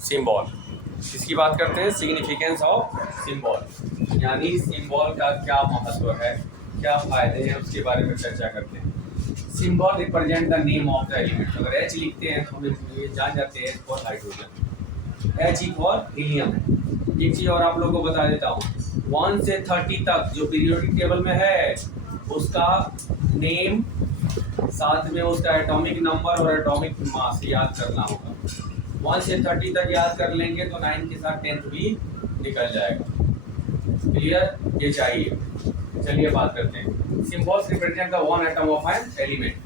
Symbol. इसकी बात करते हैं, सिग्निफिकेंस ऑफ सिंबल, यानी सिंबल का क्या महत्व है, क्या फायदे हैं, उसके बारे में चर्चा करते हैं। Symbol represent the name of the element. अगर एच लिखते हैं तो हम ये जान जाते हैं for hydrogen, H for helium है। एक चीज़ और आप लोगों को बता देता हूँ, 1 से 30 तक जो पीरियोडिक टेबल में है उसका नेम, साथ में उसका एटॉमिक नंबर और एटॉमिक मास याद करना होगा। 1 से 30 तक याद कर लेंगे तो 9 के साथ 10th भी निकल जाएगा। क्लियर, ये चाहिए। चलिए बात करते हैं, symbols represent the one atom of an element.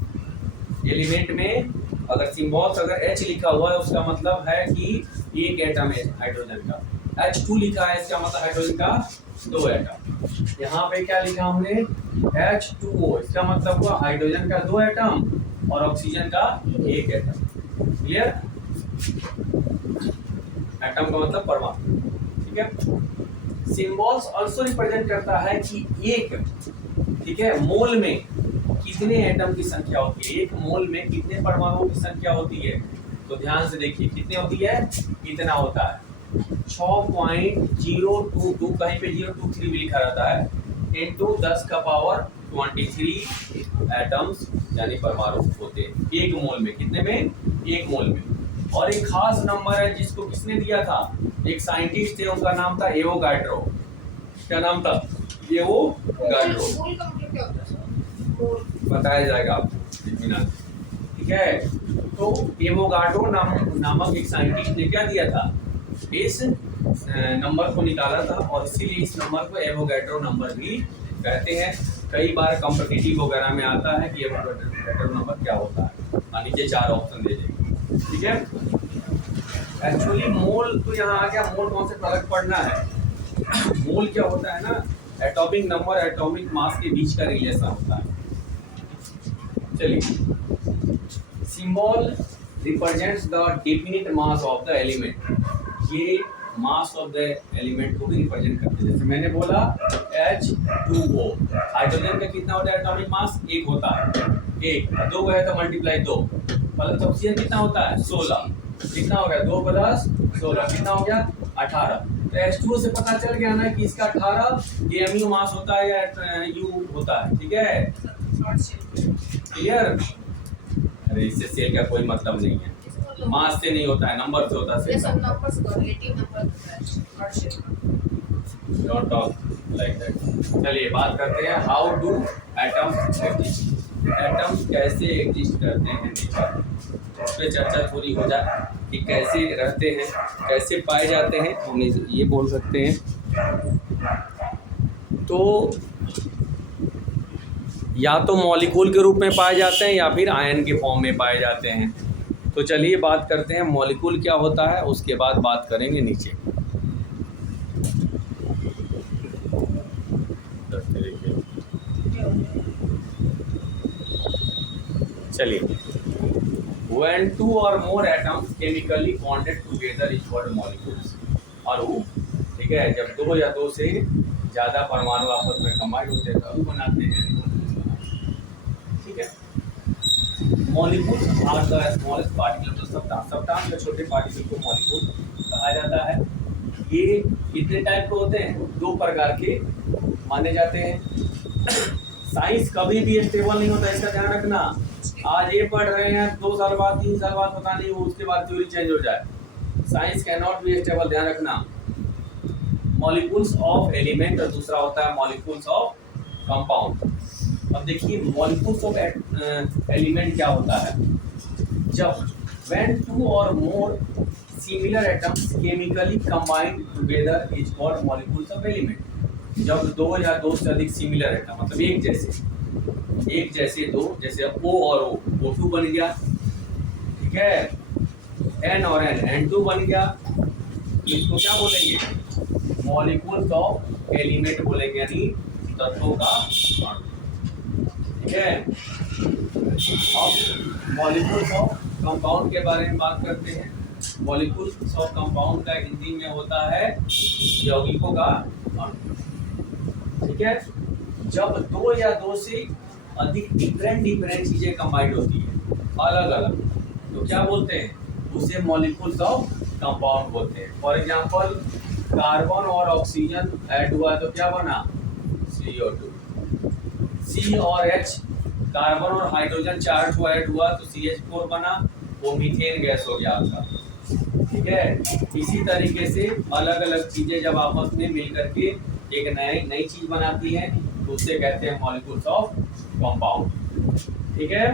Element में अगर सिंबल्स अगर H लिखा हुआ है उसका मतलब है कि एक एटम है हाइड्रोजन का। H2 लिखा है इसका मतलब हाइड्रोजन का 2 एटम। यहाँ पे क्या लिखा हमने, H2O, इसका मतलब हुआ हाइड्रोजन का 2 एटम और ऑक्सीजन का 1 एटम। क्लियर, एटम का मतलब परमाणु, ठीक है। सिंबल्स आल्सो रिप्रेजेंट करता है कि एक, ठीक है, मोल में कितने एटम की संख्या होती है, एक मोल में कितने परमाणुओं की संख्या होती है। तो ध्यान से देखिए कितने होती है, कितना होता है 6.022, कहीं पे 023 भी लिखा रहता है, इंटू 10 का पावर 23 एटम्स यानी परमाणु होते हैं एक मोल में। कितने में, एक मोल में। और एक खास नंबर है जिसको किसने दिया था, एक साइंटिस्ट थे, उनका नाम था एवोगाड्रो। क्या नाम था, एवोगाड्रो। बताया जाएगा आपको इत्मीनान, ठीक है। तो एवोगाड्रो नामक एक साइंटिस्ट ने क्या दिया था, इस नंबर को निकाला था और इसीलिए इस नंबर को एवोगाड्रो नंबर भी कहते हैं। कई बार कॉम्पिटिटिव वगैरह में आता है कि एवोगाड्रो नंबर क्या होता है, और नीचे 4 ऑप्शन दे देंगे, ठीक है। एक्चुअली मोल तो यहाँ आ गया, मोल कॉन्सेप्ट अलग पढ़ना है। मोल क्या होता है ना, एटॉमिक नंबर एटॉमिक मास के बीच का रिलेशन होता है। चलिए, symbol represents the definite mass of the element. ये मास ऑफ द एलिमेंट को भी रिप्रेजेंट करते हैं। जैसे मैंने बोला H2O, हाइड्रोजन का कितना होता है एटॉमिक मास, 1 होता है, 1, 2 है तो मल्टीप्लाई 2, मतलब ऑक्सीजन कितना होता है 16, कितना हो गया 2 प्लस 16 कितना हो गया 18। तो H2O से पता चल गया ना कि इसका 18 AMU मास होता है या U होता है, ठीक है। क्लियर, अरे इससे सेल का कोई मतलब नहीं है, मास से नहीं होता है, नंबर से होता है। Don't talk like that. चलिए बात करते हैं, how do atoms exist. Atoms कैसे एग्जिस्ट करते हैं नेचर, उस पर चर्चा थोड़ी हो जाए कि कैसे रहते हैं, कैसे पाए जाते हैं, हम ये बोल सकते हैं। तो या तो मॉलिक्यूल के रूप में पाए जाते हैं या फिर आयन के फॉर्म में पाए जाते हैं। तो चलिए बात करते हैं मॉलिक्यूल क्या होता है, उसके बाद बात करेंगे नीचे। चलिए, when 2 or more atoms chemically bonded together is called molecules। और वो, ठीक है, जब 2 या 2 से ज़्यादा परमाणु आपस में कंबाइन होते हैं तो बनाते हैं, ठीक है। Molecules are the smallest particle, तो सब्सटेंस के छोटे पार्टिकल को मॉलिक्यूल कहा जाता है। ये कितने टाइप के होते हैं, 2 प्रकार के माने जाते हैं। साइंस कभी भी स्टेबल नहीं होता, इसका ध्यान रखना। आज ये पढ़ रहे हैं, 2 साल बाद 3 साल बाद पता नहीं वो उसके बाद थ्योरी चेंज हो जाए। Science can not be stable, ध्यान रखना। मॉलिक्यूल्स ऑफ एलिमेंट और दूसरा होता है मॉलिक्यूल्स ऑफ कंपाउंड। अब देखिए मॉलिक्यूल्स ऑफ एलिमेंट क्या होता है, जब when 2 or more similar atoms chemically combined together is called molecules of element। जब 2 या 2 से अधिक सिमिलर एटम, मतलब एक जैसे 2, जैसे O और O, O2 बन गया, ठीक है, N और N, N2 बन गया। इसको क्या बोलेंगे, मॉलिक्यूल्स ऑफ एलिमेंट बोलेंगे, यानी तत्वों का अणु, ठीक है। अब मॉलिक्यूल्स ऑफ कंपाउंड के बारे में बात करते हैं। मॉलिक्यूल्स ऑफ कंपाउंड का हिंदी में होता है यौगिकों का अणु, ठीक है। जब 2 या 2 से अधिक डिफरेंट चीजें कंबाइंड होती है अलग अलग, तो क्या बोलते हैं उसे मॉलिक्यूल्स ऑफ कंपाउंड होते हैं। फॉर एग्जांपल कार्बन और ऑक्सीजन ऐड हुआ तो क्या बना, CO2। C और H, कार्बन और हाइड्रोजन चार्ज को ऐड हुआ तो CH4 बना, वो मीथेन गैस हो गया आपका। ठीक है, इसी तरीके से अलग अलग चीजें जब आपस में मिल करके एक नई चीज बनाती हैं तो उसे कहते हैं मॉलिक्यूल्स ऑफ कंपाउंड। ठीक है,